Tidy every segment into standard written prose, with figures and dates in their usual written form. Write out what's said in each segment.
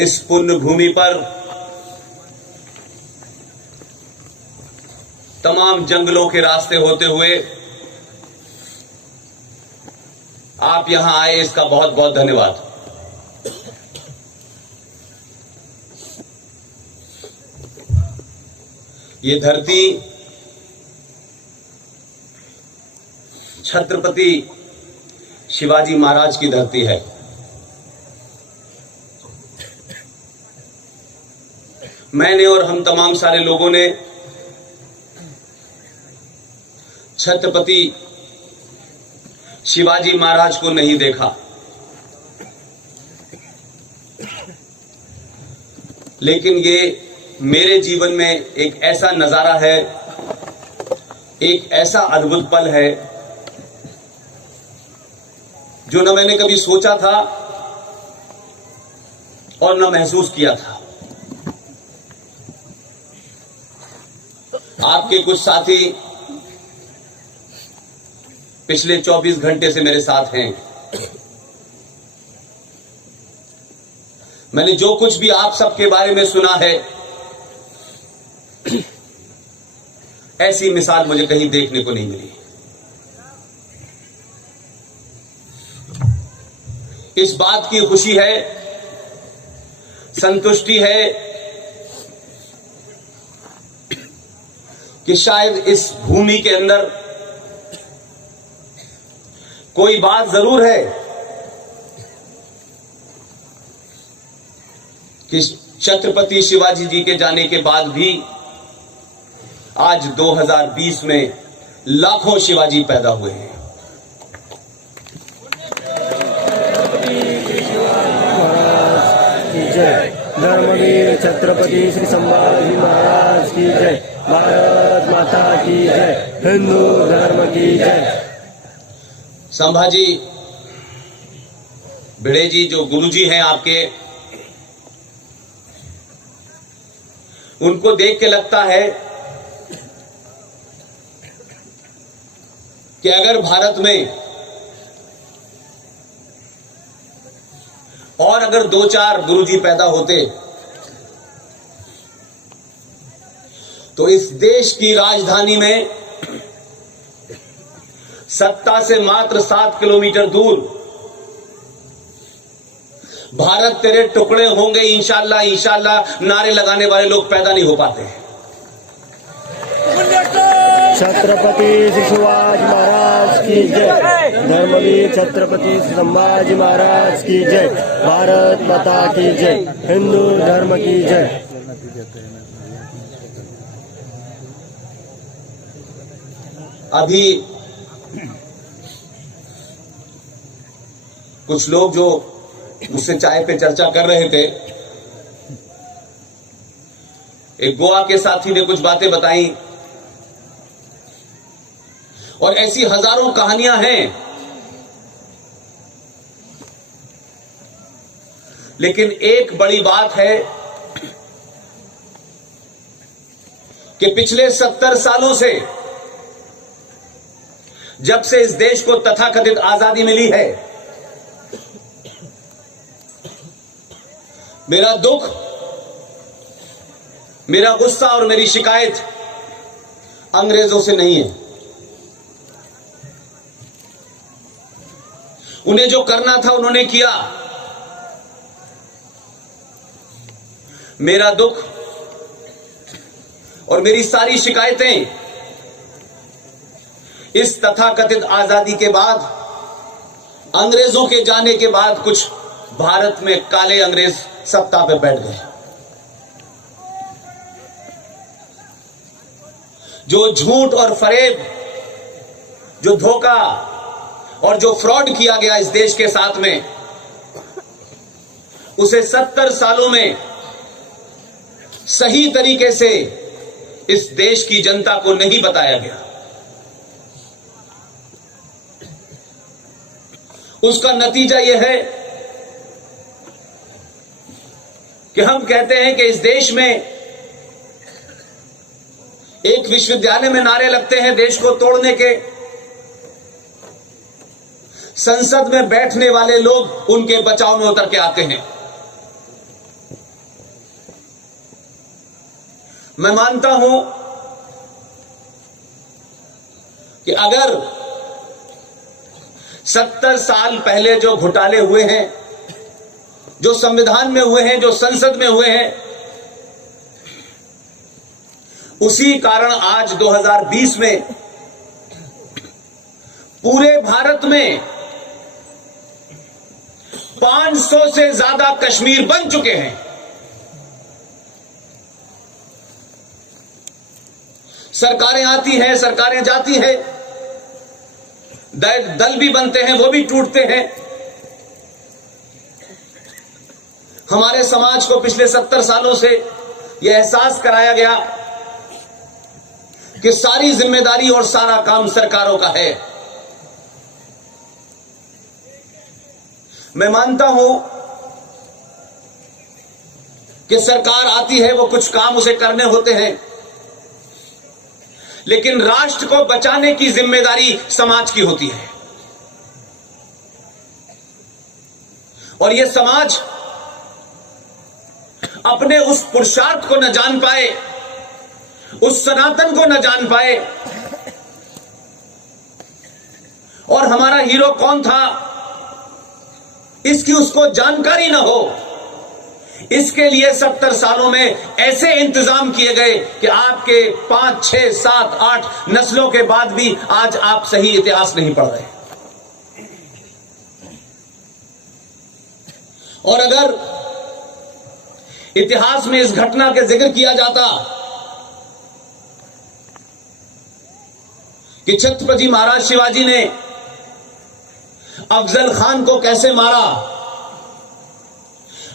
इस पुण्य भूमि पर तमाम जंगलों के रास्ते होते हुए आप यहां आए, इसका बहुत बहुत धन्यवाद। ये धरती छत्रपति शिवाजी महाराज की धरती है। मैंने और हम तमाम सारे लोगों ने छत्रपति शिवाजी महाराज को नहीं देखा, लेकिन ये मेरे जीवन में एक ऐसा नजारा है, एक ऐसा अद्भुत पल है जो न मैंने कभी सोचा था और न महसूस किया था। आपके कुछ साथी पिछले 24 घंटे से मेरे साथ हैं। मैंने जो कुछ भी आप सबके बारे में सुना है, ऐसी मिसाल मुझे कहीं देखने को नहीं मिली। इस बात की खुशी है, संतुष्टि है कि शायद इस भूमि के अंदर कोई बात जरूर है कि छत्रपति शिवाजी जी के जाने के बाद भी आज 2020 में लाखों शिवाजी पैदा हुए हैं। धर्मवीर छत्रपति श्री संभाजी महाराज की जय। भारत माता की जय। हिंदू धर्म की जय। संभाजी भिड़े जी जो गुरुजी हैं आपके, उनको देख के लगता है कि अगर भारत में और अगर 2-4 गुरुजी पैदा होते तो इस देश की राजधानी में सत्ता से मात्र 7 किलोमीटर दूर भारत तेरे टुकड़े होंगे इंशाल्लाह इंशाल्लाह नारे लगाने वाले लोग पैदा नहीं हो पाते। छत्रपति श्री शिवाजी महाराज की जय। धर्मवीर छत्रपति श्री संभाजी महाराज की जय। भारत माता की जय। हिंदू धर्म की जय। अभी कुछ लोग जो मुझसे चाय पे चर्चा कर रहे थे, एक गोवा के साथी ने कुछ बातें बताई और ऐसी हजारों कहानियां हैं, लेकिन एक बड़ी बात है कि पिछले 70 सालों से जब से इस देश को तथाकथित आजादी मिली है, मेरा दुख, मेरा गुस्सा और मेरी शिकायत अंग्रेजों से नहीं है। उन्हें जो करना था उन्होंने किया। मेरा दुख और मेरी सारी शिकायतें इस तथाकथित आजादी के बाद, अंग्रेजों के जाने के बाद कुछ भारत में काले अंग्रेज सत्ता पे बैठ गए, जो झूठ और फरेब, जो धोखा और जो फ्रॉड किया गया इस देश के साथ में, उसे 70 सालों में सही तरीके से इस देश की जनता को नहीं बताया गया। उसका नतीजा यह है कि हम कहते हैं कि इस देश में एक विश्वविद्यालय में नारे लगते हैं देश को तोड़ने के, संसद में बैठने वाले लोग उनके बचाव में उतर के आते हैं। मैं मानता हूं कि अगर 70 साल पहले जो घोटाले हुए हैं, जो संविधान में हुए हैं, जो संसद में हुए हैं, उसी कारण आज 2020 में पूरे भारत में 500 से ज्यादा कश्मीर बन चुके हैं। सरकारें आती हैं, सरकारें जाती हैं, दल भी बनते हैं, वो भी टूटते हैं। हमारे समाज को पिछले 70 सालों से यह एहसास कराया गया कि सारी जिम्मेदारी और सारा काम सरकारों का है। मैं मानता हूं कि सरकार आती है, वो कुछ काम उसे करने होते हैं, लेकिन राष्ट्र को बचाने की जिम्मेदारी समाज की होती है। और यह समाज अपने उस पुरुषार्थ को न जान पाए, उस सनातन को न जान पाए। और हमारा हीरो कौन था, इसकी उसको जानकारी न हो। इसके लिए 70 सालों में ऐसे इंतजाम किए गए कि आपके 5, 6, 7, 8 नस्लों के बाद भी आज आप सही इतिहास नहीं पढ़ रहे। और अगर इतिहास में इस घटना के जिक्र किया जाता कि छत्रपति महाराज शिवाजी ने अफजल खान को कैसे मारा,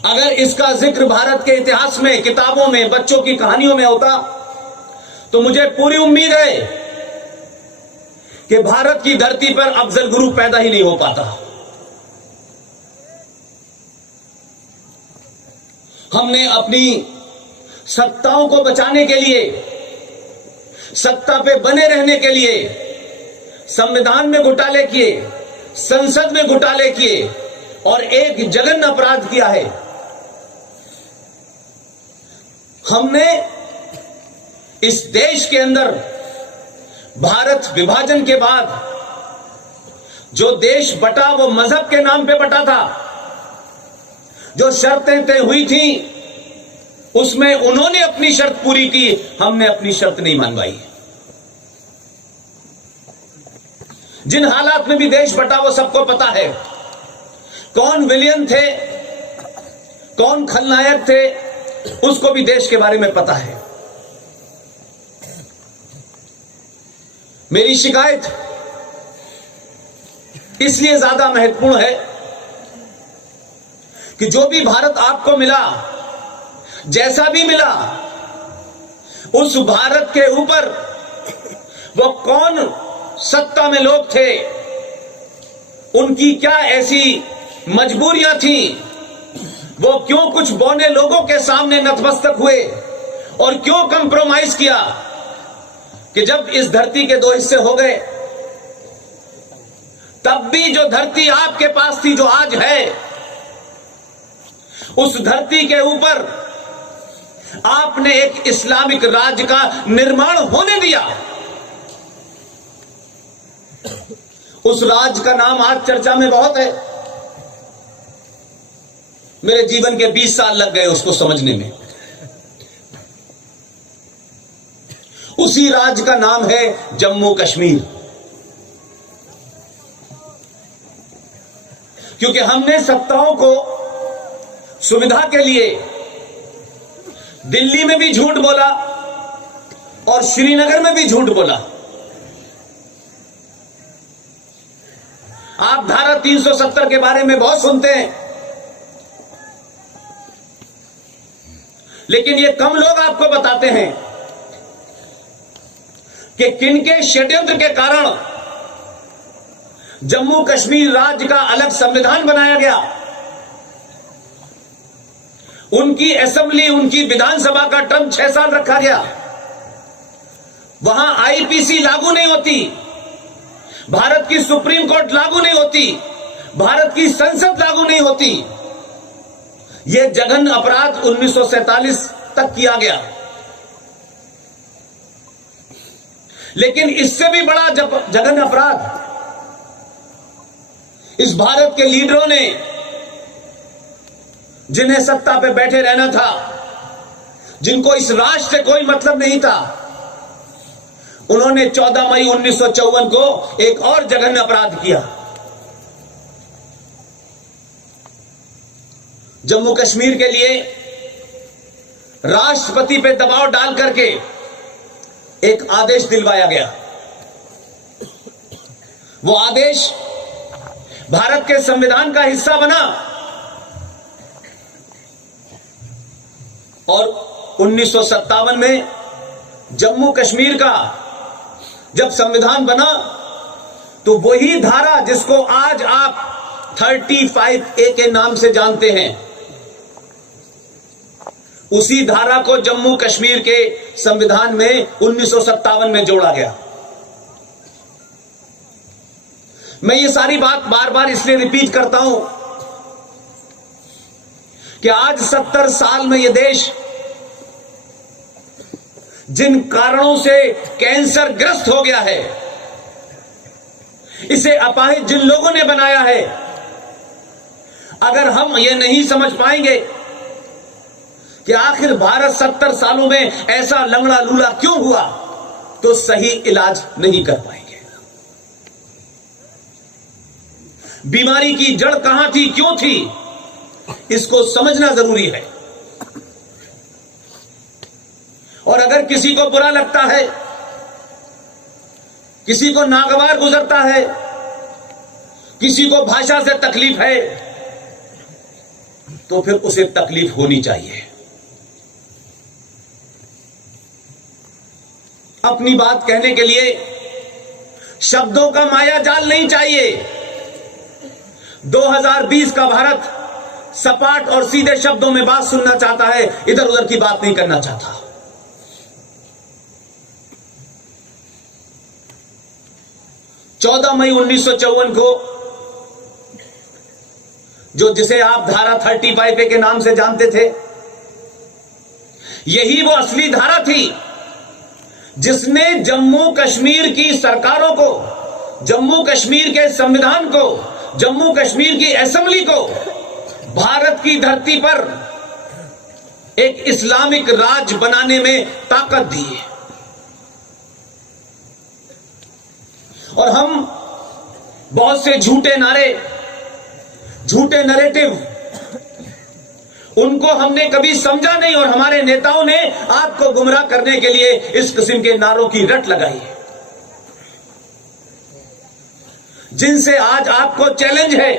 अगर इसका जिक्र भारत के इतिहास में, किताबों में, बच्चों की कहानियों में होता, तो मुझे पूरी उम्मीद है कि भारत की धरती पर अफजल गुरु पैदा ही नहीं हो पाता। हमने अपनी सत्ताओं को बचाने के लिए, सत्ता पे बने रहने के लिए संविधान में घोटाले किए, संसद में घोटाले किए और एक जघन्य अपराध किया है। हमने इस देश के अंदर भारत विभाजन के बाद जो देश बटा, वो मजहब के नाम पे बटा था। जो शर्तें तय हुई थी उसमें उन्होंने अपनी शर्त पूरी की, हमने अपनी शर्त नहीं मनवाई। जिन हालात में भी देश बटा वो सबको पता है। कौन विलियन थे, कौन खलनायक थे, उसको भी देश के बारे में पता है। मेरी शिकायत इसलिए ज्यादा महत्वपूर्ण है कि जो भी भारत आपको मिला, जैसा भी मिला, उस भारत के ऊपर वो कौन सत्ता में लोग थे, उनकी क्या ऐसी मजबूरियां थी, वो क्यों कुछ बौने लोगों के सामने नतमस्तक हुए और क्यों कंप्रोमाइज किया कि जब इस धरती के 2 हिस्से हो गए, तब भी जो धरती आपके पास थी, जो आज है, उस धरती के ऊपर आपने एक इस्लामिक राज्य का निर्माण होने दिया। उस राज्य का नाम आज चर्चा में बहुत है। मेरे जीवन के 20 साल लग गए उसको समझने में। उसी राज्य का नाम है जम्मू कश्मीर। क्योंकि हमने सत्ताओं को सुविधा के लिए दिल्ली में भी झूठ बोला और श्रीनगर में भी झूठ बोला। आप धारा 370 के बारे में बहुत सुनते हैं, लेकिन ये कम लोग आपको बताते हैं कि किनके षड्यंत्र के कारण जम्मू कश्मीर राज्य का अलग संविधान बनाया गया। उनकी असेंबली, उनकी विधानसभा का टर्म 6 साल रखा गया। वहां आईपीसी लागू नहीं होती, भारत की सुप्रीम कोर्ट लागू नहीं होती, भारत की संसद लागू नहीं होती। यह जघन्य अपराध 1947 तक किया गया। लेकिन इससे भी बड़ा जघन्य अपराध इस भारत के लीडरों ने, जिन्हें सत्ता पे बैठे रहना था, जिनको इस राष्ट्र से कोई मतलब नहीं था, उन्होंने 14 मई 1954 को एक और जघन्य अपराध किया। जम्मू कश्मीर के लिए राष्ट्रपति पे दबाव डाल करके एक आदेश दिलवाया गया। वो आदेश भारत के संविधान का हिस्सा बना और 1957 में जम्मू कश्मीर का जब संविधान बना तो वही धारा जिसको आज आप 35A के नाम से जानते हैं, उसी धारा को जम्मू कश्मीर के संविधान में 1957 में जोड़ा गया। मैं ये सारी बात बार बार इसलिए रिपीट करता हूं कि आज 70 साल में यह देश जिन कारणों से कैंसर ग्रस्त हो गया है, इसे अपाहिज जिन लोगों ने बनाया है, अगर हम ये नहीं समझ पाएंगे कि आखिर भारत 70 सालों में ऐसा लंगड़ा लूला क्यों हुआ, तो सही इलाज नहीं कर पाएंगे। बीमारी की जड़ कहां थी, क्यों थी, इसको समझना जरूरी है। और अगर किसी को बुरा लगता है, किसी को नागवार गुजरता है, किसी को भाषा से तकलीफ है, तो फिर उसे तकलीफ होनी चाहिए। अपनी बात कहने के लिए शब्दों का माया जाल नहीं चाहिए। 2020 का भारत सपाट और सीधे शब्दों में बात सुनना चाहता है, इधर उधर की बात नहीं करना चाहता। 14 मई 1954 को जिसे आप धारा 35A के नाम से जानते थे, यही वो असली धारा थी जिसने जम्मू कश्मीर की सरकारों को, जम्मू कश्मीर के संविधान को, जम्मू कश्मीर की असेंबली को भारत की धरती पर एक इस्लामिक राज बनाने में ताकत दी है। और हम बहुत से झूठे नारे, झूठे नैरेटिव, उनको हमने कभी समझा नहीं और हमारे नेताओं ने आपको गुमराह करने के लिए इस किस्म के नारों की रट लगाई है, जिनसे आज आपको चैलेंज है,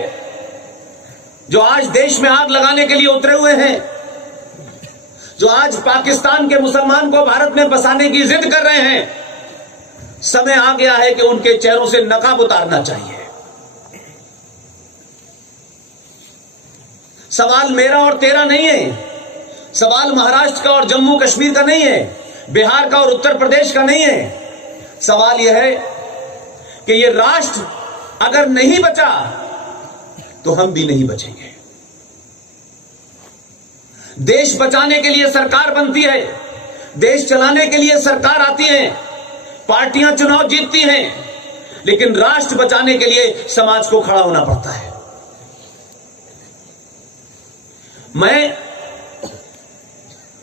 जो आज देश में आग लगाने के लिए उतरे हुए हैं, जो आज पाकिस्तान के मुसलमान को भारत में बसाने की जिद कर रहे हैं। समय आ गया है कि उनके चेहरों से नकाब उतारना चाहिए। सवाल मेरा और तेरा नहीं है, सवाल महाराष्ट्र का और जम्मू कश्मीर का नहीं है, बिहार का और उत्तर प्रदेश का नहीं है। सवाल यह है कि यह राष्ट्र अगर नहीं बचा तो हम भी नहीं बचेंगे। देश बचाने के लिए सरकार बनती है, देश चलाने के लिए सरकार आती है, पार्टियां चुनाव जीतती हैं, लेकिन राष्ट्र बचाने के लिए समाज को खड़ा होना पड़ता है। मैं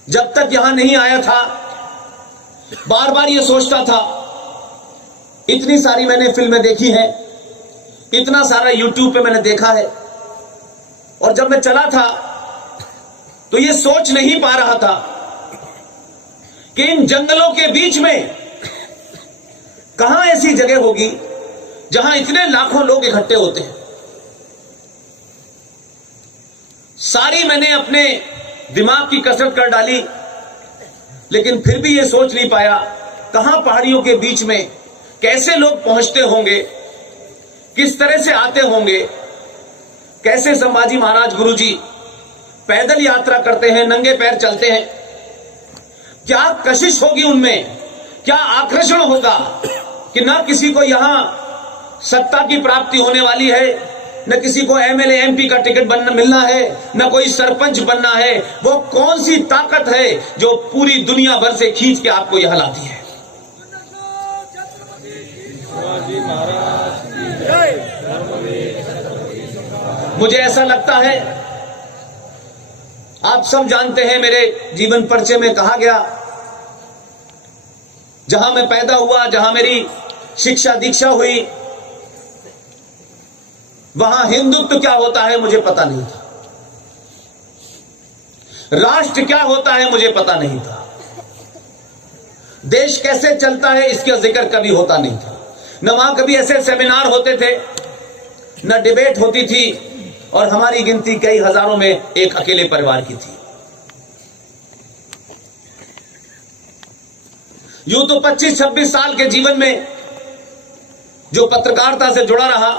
जब तक यहां नहीं आया था, बार बार यह सोचता था, इतनी सारी मैंने फिल्में देखी हैं, इतना सारा यूट्यूब पे मैंने देखा है, और जब मैं चला था तो यह सोच नहीं पा रहा था कि इन जंगलों के बीच में कहां ऐसी जगह होगी जहां इतने लाखों लोग इकट्ठे होते हैं। सारी मैंने अपने दिमाग की कसरत कर डाली, लेकिन फिर भी यह सोच नहीं पाया कहां पहाड़ियों के बीच में कैसे लोग पहुंचते होंगे, किस तरह से आते होंगे, कैसे संभाजी महाराज गुरुजी पैदल यात्रा करते हैं, नंगे पैर चलते हैं, क्या कशिश होगी उनमें, क्या आकर्षण होगा कि ना किसी को यहां सत्ता की प्राप्ति होने वाली है, न किसी को एमएलए एमपी का टिकट बनना मिलना है, न कोई सरपंच बनना है। वो कौन सी ताकत है जो पूरी दुनिया भर से खींच के आपको यहां लाती है? मुझे ऐसा लगता है, आप सब जानते हैं, मेरे जीवन परिचय में कहा गया, जहां मैं पैदा हुआ, जहां मेरी शिक्षा दीक्षा हुई, वहां हिंदुत्व क्या होता है मुझे पता नहीं था, राष्ट्र क्या होता है मुझे पता नहीं था, देश कैसे चलता है इसका जिक्र कभी होता नहीं था। न वहां कभी ऐसे सेमिनार होते थे, न डिबेट होती थी, और हमारी गिनती कई हजारों में एक अकेले परिवार की थी। यूं तो 25-26 साल के जीवन में जो पत्रकारिता से जुड़ा रहा,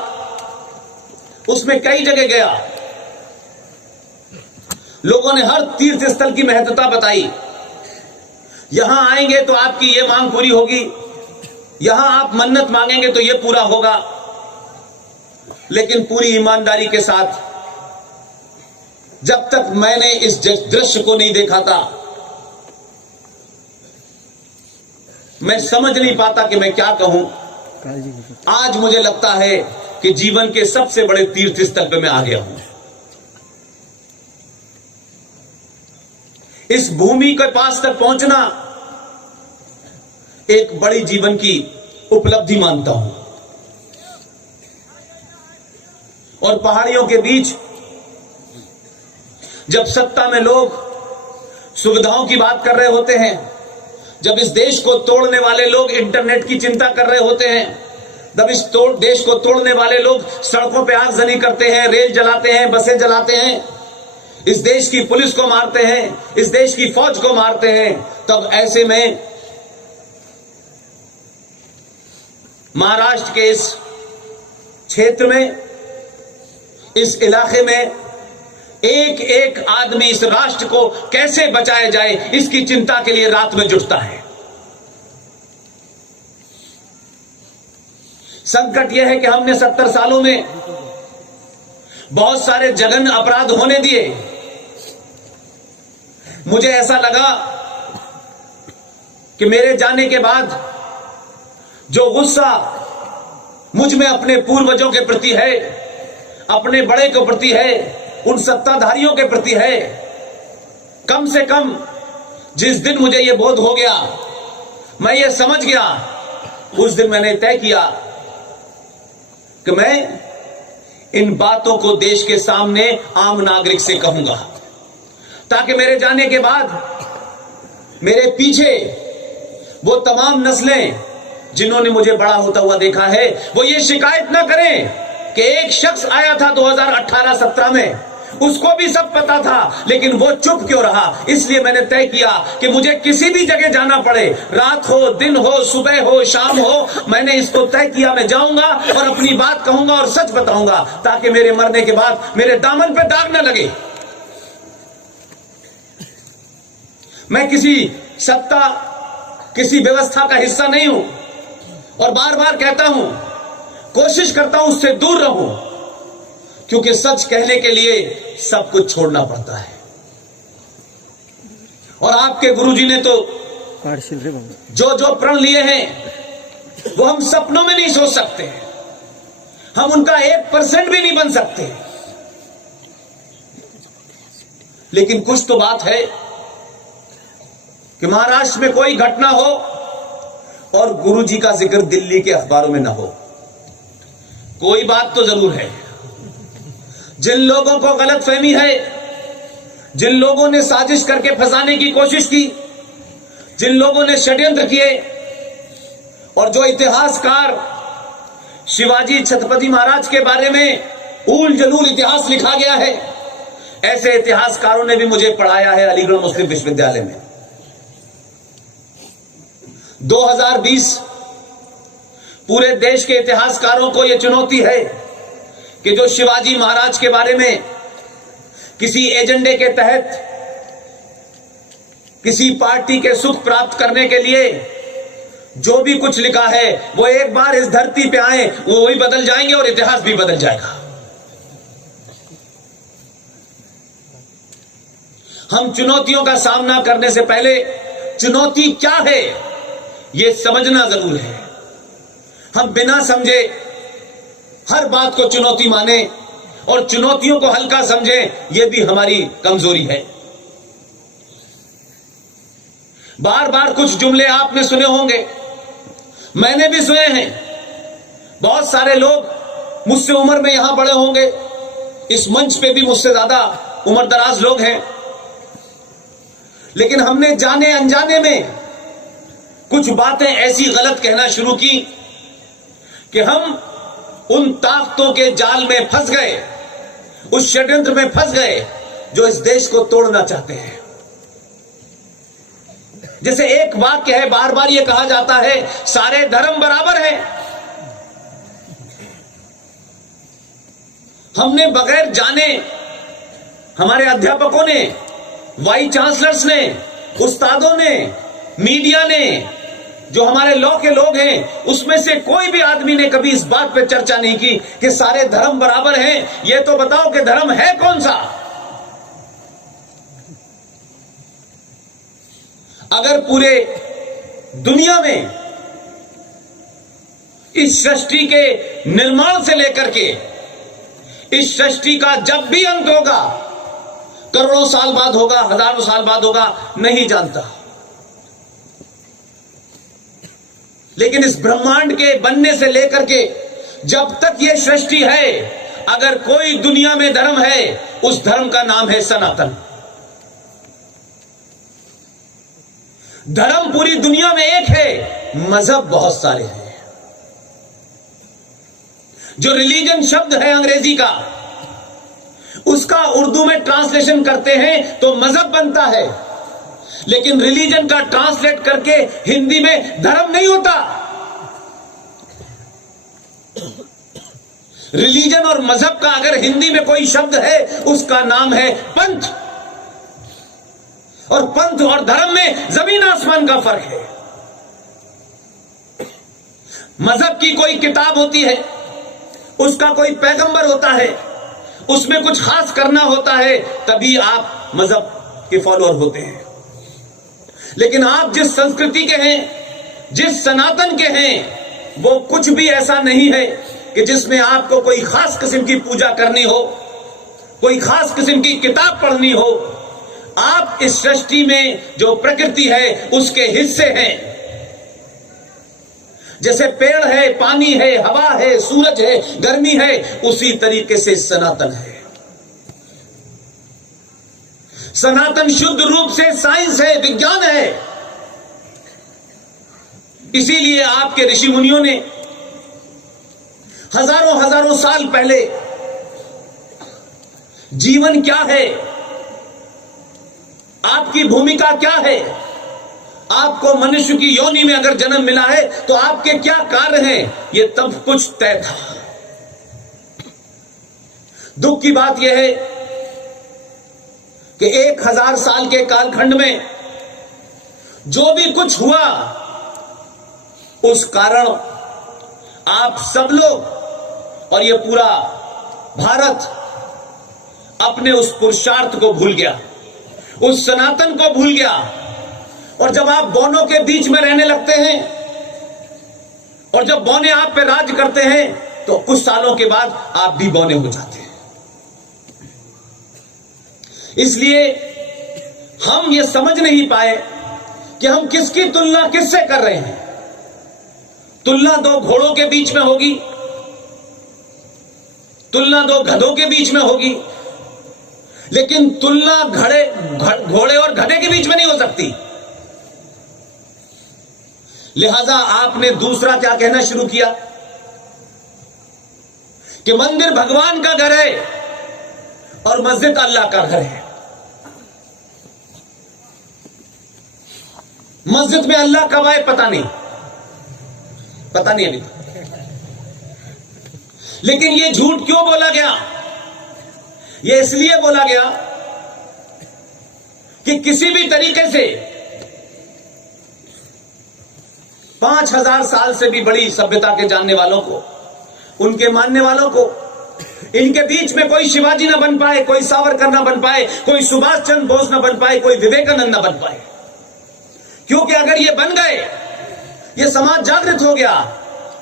उसमें कई जगह गया, लोगों ने हर तीर्थ स्थल की महत्वता बताई। यहां आएंगे तो आपकी ये मांग पूरी होगी, यहां आप मन्नत मांगेंगे तो ये पूरा होगा। लेकिन पूरी ईमानदारी के साथ, जब तक मैंने इस दृश्य को नहीं देखा था, मैं समझ नहीं पाता कि मैं क्या कहूं। आज मुझे लगता है कि जीवन के सबसे बड़े तीर्थ स्थल पे मैं आ गया हूं। इस भूमि के पास तक पहुंचना एक बड़ी जीवन की उपलब्धि मानता हूं। और पहाड़ियों के बीच जब सत्ता में लोग सुविधाओं की बात कर रहे होते हैं, जब इस देश को तोड़ने वाले लोग इंटरनेट की चिंता कर रहे होते हैं, जब इस देश को तोड़ने वाले लोग सड़कों पे आगजनी करते हैं, रेल जलाते हैं, बसें जलाते हैं, इस देश की पुलिस को मारते हैं, इस देश की फौज को मारते हैं, तब ऐसे में महाराष्ट्र के इस क्षेत्र में, इस इलाके में एक एक आदमी इस राष्ट्र को कैसे बचाया जाए, इसकी चिंता के लिए रात में जुटता है। संकट यह है कि हमने 70 सालों में बहुत सारे जघन्य अपराध होने दिए। मुझे ऐसा लगा कि मेरे जाने के बाद जो गुस्सा मुझ में अपने पूर्वजों के प्रति है, अपने बड़े के प्रति है, उन सत्ताधारियों के प्रति है, कम से कम जिस दिन मुझे यह बोध हो गया, मैं ये समझ गया, उस दिन मैंने तय किया कि मैं इन बातों को देश के सामने आम नागरिक से कहूंगा, ताकि मेरे जाने के बाद मेरे पीछे वो तमाम नस्लें जिन्होंने मुझे बड़ा होता हुआ देखा है, वो ये शिकायत ना करें कि एक शख्स आया था 2018-17 में, उसको भी सब पता था, लेकिन वो चुप क्यों रहा। इसलिए मैंने तय किया कि मुझे किसी भी जगह जाना पड़े, रात हो, दिन हो, सुबह हो, शाम हो, मैंने इसको तय किया, मैं जाऊंगा और अपनी बात कहूंगा और सच बताऊंगा, ताकि मेरे मरने के बाद मेरे दामन पे दाग न लगे। मैं किसी सत्ता, किसी व्यवस्था का हिस्सा नहीं हूं, और बार बार कहता हूं, कोशिश करता हूं उससे दूर रहूं, क्योंकि सच कहने के लिए सब कुछ छोड़ना पड़ता है। और आपके गुरुजी ने तो जो जो प्रण लिए हैं वो हम सपनों में नहीं सोच सकते, हम उनका 1% भी नहीं बन सकते। लेकिन कुछ तो बात है कि महाराष्ट्र में कोई घटना हो और गुरुजी का जिक्र दिल्ली के अखबारों में ना हो। कोई बात तो जरूर है। जिन लोगों को गलतफहमी है, जिन लोगों ने साजिश करके फंसाने की कोशिश की, जिन लोगों ने षड्यंत्र किए, और जो इतिहासकार शिवाजी छत्रपति महाराज के बारे में ऊल जलूल इतिहास लिखा गया है, ऐसे इतिहासकारों ने भी मुझे पढ़ाया है अलीगढ़ मुस्लिम विश्वविद्यालय में। 2020 पूरे देश के इतिहासकारों को यह चुनौती है कि जो शिवाजी महाराज के बारे में किसी एजेंडे के तहत, किसी पार्टी के सुख प्राप्त करने के लिए जो भी कुछ लिखा है, वो एक बार इस धरती पे आए, वो वही बदल जाएंगे और इतिहास भी बदल जाएगा। हम चुनौतियों का सामना करने से पहले चुनौती क्या है ये समझना जरूर है। हम बिना समझे हर बात को चुनौती माने, और चुनौतियों को हल्का समझें, यह भी हमारी कमजोरी है। बार बार कुछ जुमले आपने सुने होंगे, मैंने भी सुने हैं। बहुत सारे लोग मुझसे उम्र में यहां बड़े होंगे, इस मंच पे भी मुझसे ज्यादा उम्र दराज लोग हैं, लेकिन हमने जाने अनजाने में कुछ बातें ऐसी गलत कहना शुरू की कि हम उन ताकतों के जाल में फंस गए, उस षड्यंत्र में फंस गए जो इस देश को तोड़ना चाहते हैं। जैसे एक वाक्य है, बार बार यह कहा जाता है सारे धर्म बराबर हैं। हमने बगैर जाने, हमारे अध्यापकों ने, वाइस चांसलर्स ने, उस्तादों ने, मीडिया ने, जो हमारे लॉ के लोग हैं, उसमें से कोई भी आदमी ने कभी इस बात पर चर्चा नहीं की कि सारे धर्म बराबर हैं। यह तो बताओ कि धर्म है कौन सा? अगर पूरे दुनिया में इस सृष्टि के निर्माण से लेकर के इस सृष्टि का जब भी अंत होगा, करोड़ों साल बाद होगा, हजारों साल बाद होगा, नहीं जानता, लेकिन इस ब्रह्मांड के बनने से लेकर के जब तक यह सृष्टि है, अगर कोई दुनिया में धर्म है, उस धर्म का नाम है सनातन। धर्म पूरी दुनिया में एक है, मजहब बहुत सारे हैं। जो रिलीजन शब्द है अंग्रेजी का, उसका उर्दू में ट्रांसलेशन करते हैं तो मजहब बनता है, लेकिन रिलीजन का ट्रांसलेट करके हिंदी में धर्म नहीं होता। रिलीजन और मजहब का अगर हिंदी में कोई शब्द है, उसका नाम है पंथ। और पंथ और धर्म में जमीन आसमान का फर्क है। मजहब की कोई किताब होती है, उसका कोई पैगंबर होता है, उसमें कुछ खास करना होता है, तभी आप मजहब के फॉलोअर होते हैं। लेकिन आप जिस संस्कृति के हैं, जिस सनातन के हैं, वो कुछ भी ऐसा नहीं है कि जिसमें आपको कोई खास किस्म की पूजा करनी हो, कोई खास किस्म की किताब पढ़नी हो। आप इस सृष्टि में जो प्रकृति है उसके हिस्से हैं। जैसे पेड़ है, पानी है, हवा है, सूरज है, गर्मी है, उसी तरीके से सनातन है। सनातन शुद्ध रूप से साइंस है, विज्ञान है। इसीलिए आपके ऋषि मुनियों ने हजारों हजारों साल पहले जीवन क्या है, आपकी भूमिका क्या है, आपको मनुष्य की योनि में अगर जन्म मिला है तो आपके क्या कार्य हैं, ये तब कुछ तय था। दुख की बात यह है कि 1000 साल के कालखंड में जो भी कुछ हुआ, उस कारण आप सब लोग और ये पूरा भारत अपने उस पुरुषार्थ को भूल गया, उस सनातन को भूल गया। और जब आप बौनों के बीच में रहने लगते हैं और जब बौने आप पे राज करते हैं, तो कुछ सालों के बाद आप भी बौने हो जाते हैं। इसलिए हम ये समझ नहीं पाए कि हम किसकी तुलना किससे कर रहे हैं। तुलना दो घोड़ों के बीच में होगी, तुलना दो गधों के बीच में होगी, लेकिन तुलना घोड़े और गधे के बीच में नहीं हो सकती। लिहाजा आपने दूसरा क्या कहना शुरू किया कि मंदिर भगवान का घर है और मस्जिद अल्लाह का घर है। मस्जिद में अल्लाह कब आए पता नहीं अभी, लेकिन यह झूठ क्यों बोला गया? यह इसलिए बोला गया कि किसी भी तरीके से 5000 साल से भी बड़ी सभ्यता के जानने वालों को, उनके मानने वालों को, इनके बीच में कोई शिवाजी ना बन पाए, कोई सावरकर ना बन पाए, कोई सुभाष चंद्र बोस ना बन पाए, कोई विवेकानंद ना बन पाए। क्योंकि अगर ये बन गए, ये समाज जागृत हो गया,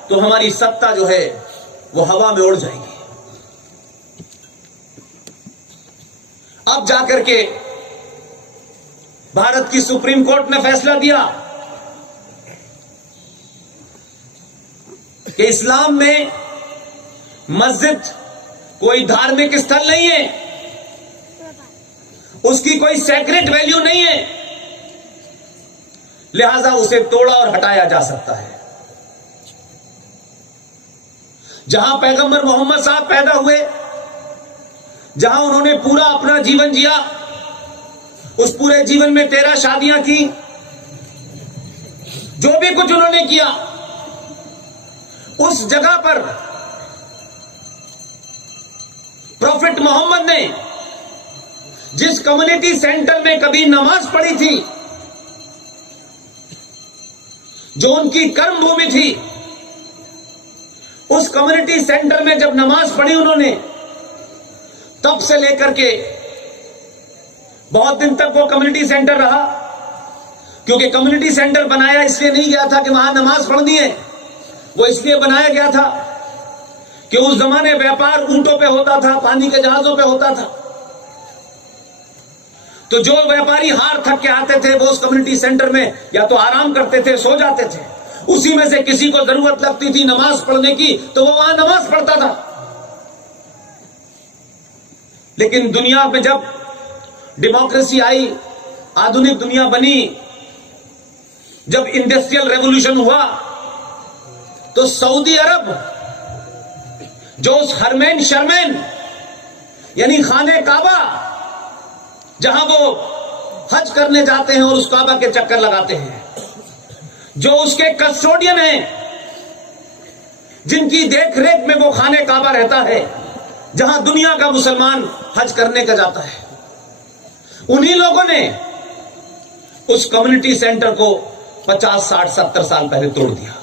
तो हमारी सत्ता जो है वो हवा में उड़ जाएगी। अब जाकर के भारत की सुप्रीम कोर्ट ने फैसला दिया कि इस्लाम में मस्जिद कोई धार्मिक स्थल नहीं है, उसकी कोई सेक्रेट वैल्यू नहीं है, लिहाजा उसे तोड़ा और हटाया जा सकता है। जहां पैगंबर मोहम्मद साहब पैदा हुए, जहां उन्होंने पूरा अपना जीवन जिया, उस पूरे जीवन में 13 शादियां की, जो भी कुछ उन्होंने किया, उस जगह पर प्रॉफिट मोहम्मद ने जिस कम्युनिटी सेंटर में कभी नमाज पढ़ी थी, जो उनकी कर्म भूमि थी, उस कम्युनिटी सेंटर में जब नमाज पढ़ी उन्होंने, तब से लेकर के बहुत दिन तक वो कम्युनिटी सेंटर रहा। क्योंकि कम्युनिटी सेंटर बनाया इसलिए नहीं गया था कि वहां नमाज पढ़नी है, वो इसलिए बनाया गया था कि उस जमाने व्यापार ऊंटों पे होता था, पानी के जहाजों पे होता था। तो जो व्यापारी हार थक के आते थे वो उस कम्युनिटी सेंटर में या तो आराम करते थे, सो जाते थे। उसी में से किसी को जरूरत लगती थी नमाज पढ़ने की तो वो वहां नमाज पढ़ता था। लेकिन दुनिया में जब डेमोक्रेसी आई, आधुनिक दुनिया बनी, जब इंडस्ट्रियल रेवोल्यूशन हुआ, तो सऊदी अरब जो उस हरमैन शर्मैन यानी खाने काबा, जहां वो हज करने जाते हैं और उस काबा के चक्कर लगाते हैं, जो उसके कस्टोडियन हैं, जिनकी देख रेख में वो खाने काबा रहता है, जहां दुनिया का मुसलमान हज करने का जाता है, उन्हीं लोगों ने उस कम्युनिटी सेंटर को 50, 60, 70 साल पहले तोड़ दिया।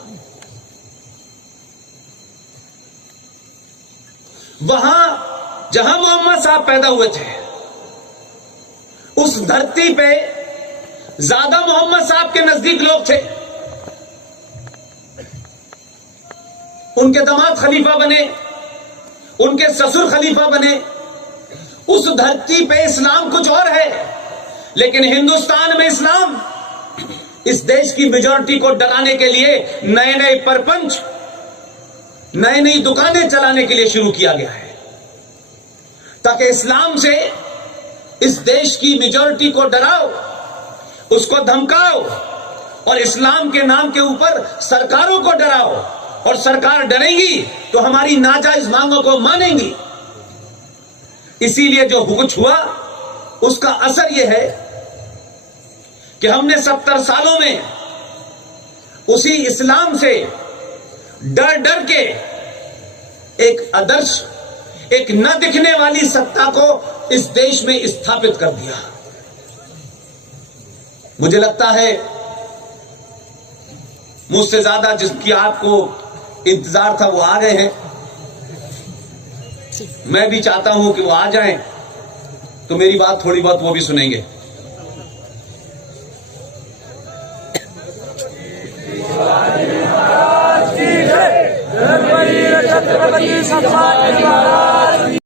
वहां जहां मोहम्मद साहब पैदा हुए थे, उस धरती पे ज्यादा मोहम्मद साहब के नजदीक लोग थे। उनके दामाद खलीफा बने, उनके ससुर खलीफा बने। उस धरती पे इस्लाम कुछ और है, लेकिन हिंदुस्तान में इस्लाम इस देश की मेजॉरिटी को डराने के लिए नए नए परपंच, नई नई दुकानें चलाने के लिए शुरू किया गया है, ताकि इस्लाम से इस देश की मेजॉरिटी को डराओ, उसको धमकाओ और इस्लाम के नाम के ऊपर सरकारों को डराओ, और सरकार डरेगी तो हमारी नाजायज मांगों को मानेंगी। इसीलिए जो कुछ हुआ उसका असर यह है कि हमने 70 सालों में उसी इस्लाम से डर डर के एक आदर्श, एक न दिखने वाली सत्ता को इस देश में स्थापित कर दिया। मुझे लगता है मुझसे ज्यादा जिसकी आपको इंतजार था वो आ गए हैं। मैं भी चाहता हूं कि वो आ जाएं तो मेरी बात थोड़ी बहुत वो भी सुनेंगे। छत्रपति संभाजी महाराज।